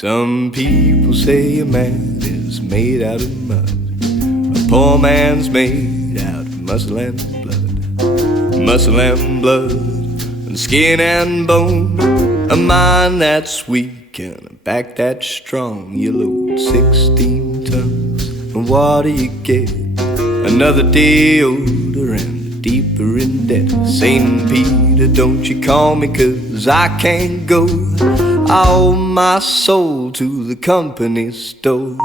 Some people say a man is made out of mud. A poor man's made out of muscle and blood. Muscle and blood, and skin and bone. A mind that's weak and a back that's strong. You load 16 tons, and what do you get? Another day older and deeper in debt. St. Peter, don't you call me, 'cause I can't go. I owe my soul to the company store.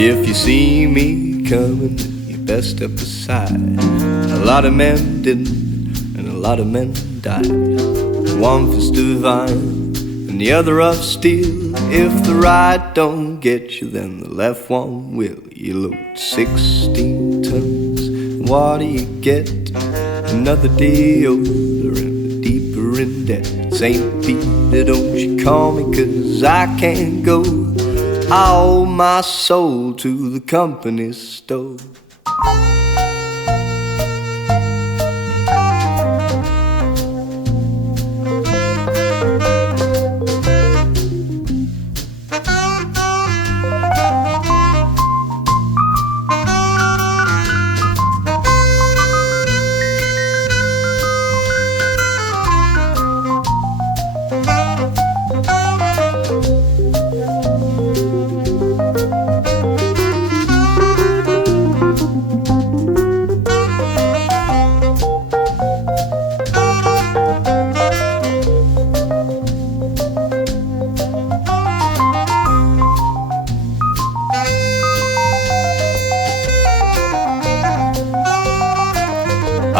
If you see me coming, you best step aside. A lot of men didn't, and a lot of men died. One fist of iron, and the other of steel. If the right don't get you, then the left one will. You load 16 tons, and what do you get? Another day older and deeper in debt. St. Peter, don't you call me, 'cause I can't go. I owe my soul to the company store.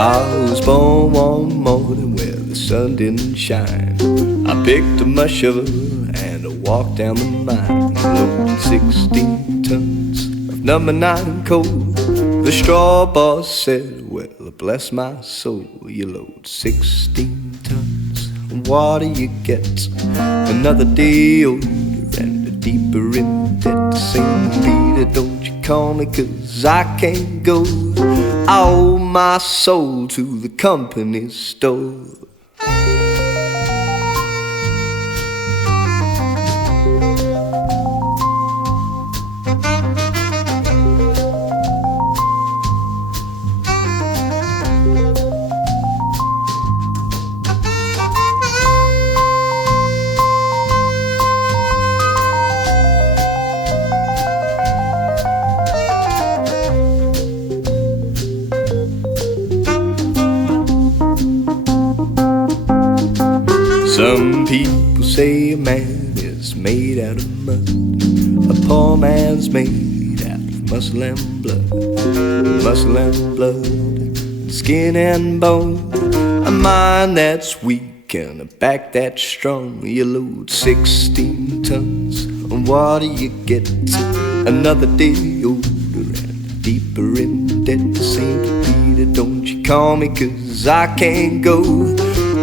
I was born one morning where the sun didn't shine. I picked up my shovel and I walked down the mine. Loaded 16 tons of number 9 coal. The straw boss said, well, bless my soul. You load 16 tons, and what do you get? Another day older and deeper in debt. St. Peter, don't you call me, 'cause I can't go. I owe my soul to the company store. Some people say a man is made out of mud. A poor man's made out of muscle and blood. Muscle and blood, skin and bone. A mind that's weak and a back that's strong. You load 16 tons, and what do you get? Another day older and deeper in debt. St. Peter, don't you call me, 'cause I can't go.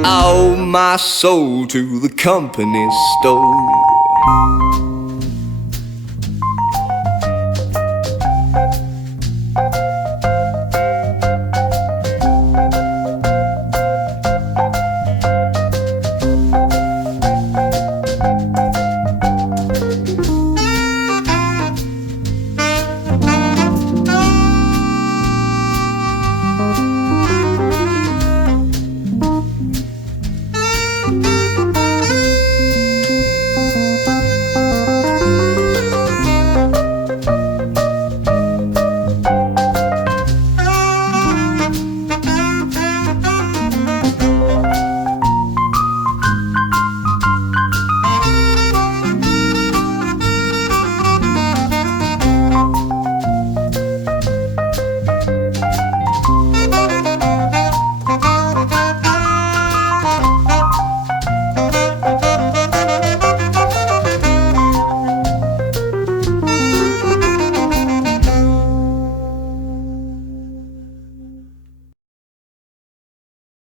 I owe my soul to the company store.